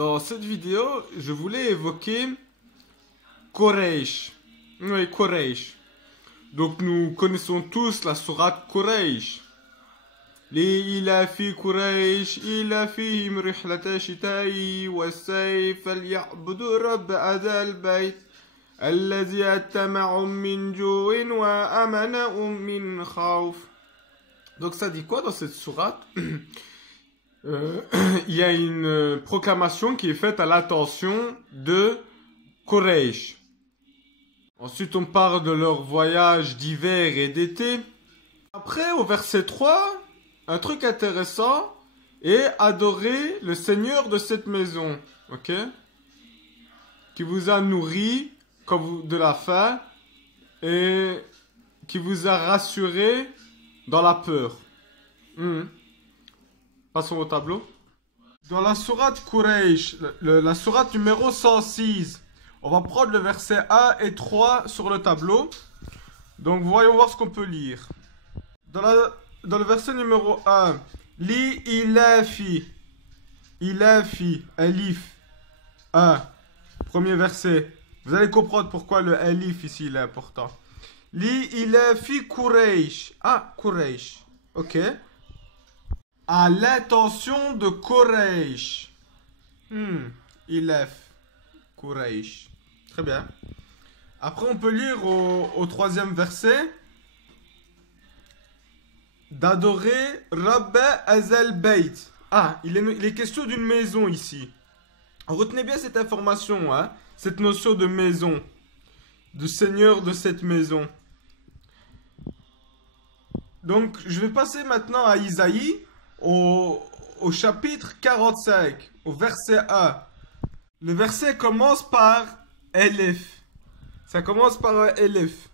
Dans cette vidéo, je voulais évoquer Quraysh. Oui, Quraysh. Donc nous connaissons tous la sourate Quraysh. لإيلاف قريش إيلافهم رحلة الشتاء والصيف فليعبدوا رب هذا البيت الذي أطعمهم من جوع وآمنهم من خوف. Donc ça dit quoi dans cette sourate? Il y a une proclamation qui est faite à l'attention de Quraysh. Ensuite on parle de leur voyage d'hiver et d'été. Après au verset 3, un truc intéressant est adorer le Seigneur de cette maison, ok? Qui vous a nourri comme de la faim et qui vous a rassuré dans la peur. Passons au tableau. Dans la sourate Quraysh, la sourate numéro 106, on va prendre le verset 1 et 3 sur le tableau. Donc voyons voir ce qu'on peut lire. Dans le verset numéro 1, Li ilafi, ilafi, alif, 1, premier verset. Vous allez comprendre pourquoi le alif ici il est important. Li ilafi Quraysh, Quraysh, ok. À l'intention de Quraysh. Ilaf, Quraysh. Très bien. Après on peut lire au troisième verset. D'adorer Rabba Azal Beit. Il est question d'une maison ici. Retenez bien cette information, hein, cette notion de maison, du Seigneur de cette maison. Donc, je vais passer maintenant à Isaïe, au chapitre 45, au verset 1. Le verset commence par Elef. Ça commence par un Elef.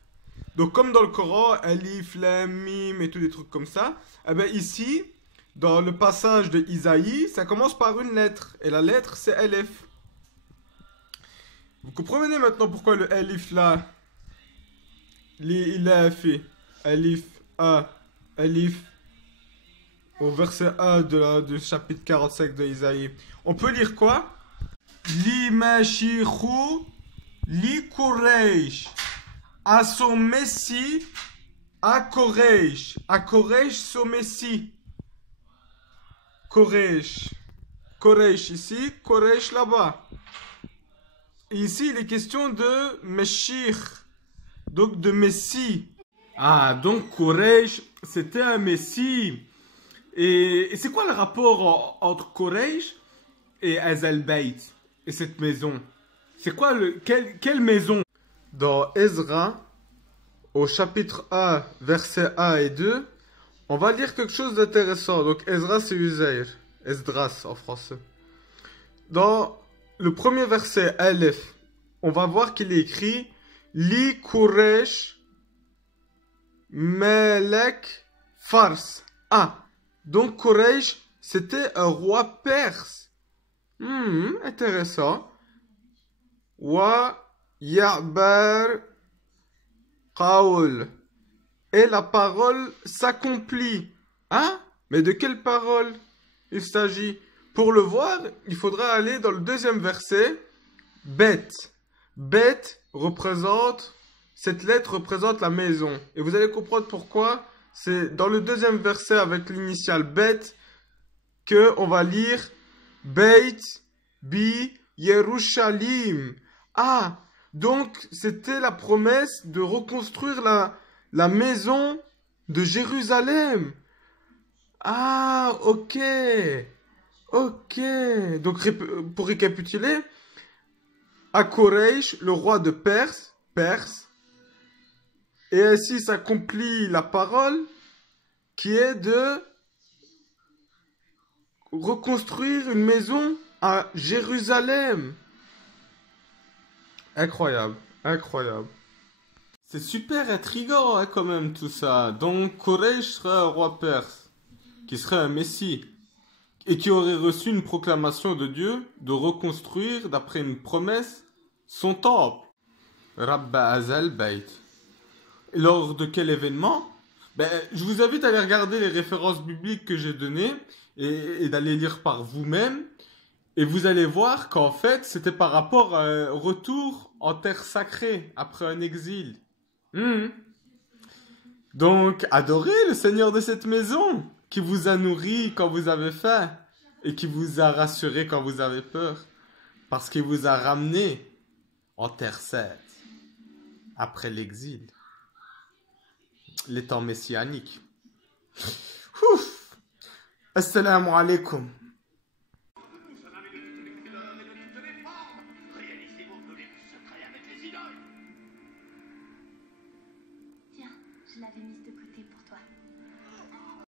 Donc comme dans le Coran, Alif, Lam, Mim et tous des trucs comme ça, eh bien ici, dans le passage de Isaïe, ça commence par une lettre. Et la lettre, c'est Alif. Vous comprenez maintenant pourquoi le Alif là, il a fait Alif, A, Alif, au verset 1 du chapitre 45 de Isaïe. On peut lire quoi? Li mashichu, li Quraysh. À son messie, à Quraysh son messie. Quraysh ici, Quraysh là-bas. Et ici, il est question de Meshich, donc de messie. Donc Quraysh, c'était un messie. Et c'est quoi le rapport entre Quraysh et Azal Beit, et cette maison? C'est quoi quelle maison? Dans Ezra, au chapitre 1, versets 1 et 2, on va lire quelque chose d'intéressant. Donc Ezra, c'est Uzair. Esdras en français. Dans le premier verset, Aleph, on va voir qu'il est écrit Li Quraysh Melek Fars. Donc Quraysh, c'était un roi perse. Intéressant. Wa Ya'bar Qaul. Et la parole s'accomplit. Mais de quelle parole il s'agit? Pour le voir, il faudra aller dans le deuxième verset. Bet. Bet représente, cette lettre représente la maison. Et vous allez comprendre pourquoi. C'est dans le deuxième verset avec l'initiale Bet que on va lire Beit bi Yerushalim. Donc, c'était la promesse de reconstruire la maison de Jérusalem. Ok. Donc, pour récapituler, à Quraysh, le roi de Perse, et ainsi s'accomplit la parole qui est de reconstruire une maison à Jérusalem. Incroyable. C'est super intriguant quand même tout ça. Donc Quraysh serait un roi perse, qui serait un messie, et qui aurait reçu une proclamation de Dieu de reconstruire, d'après une promesse, son temple. Rabba Azal Beit. Lors de quel événement? Je vous invite à aller regarder les références bibliques que j'ai données et d'aller lire par vous-même. Et vous allez voir qu'en fait, c'était par rapport à un retour en terre sacrée après un exil. Hmm. Donc, adorez le Seigneur de cette maison, qui vous a nourri quand vous avez faim, et qui vous a rassuré quand vous avez peur, parce qu'il vous a ramené en terre sainte, après l'exil, les temps messianiques. Ouf! Assalamu alaikum. Tiens, je l'avais mise de côté pour toi.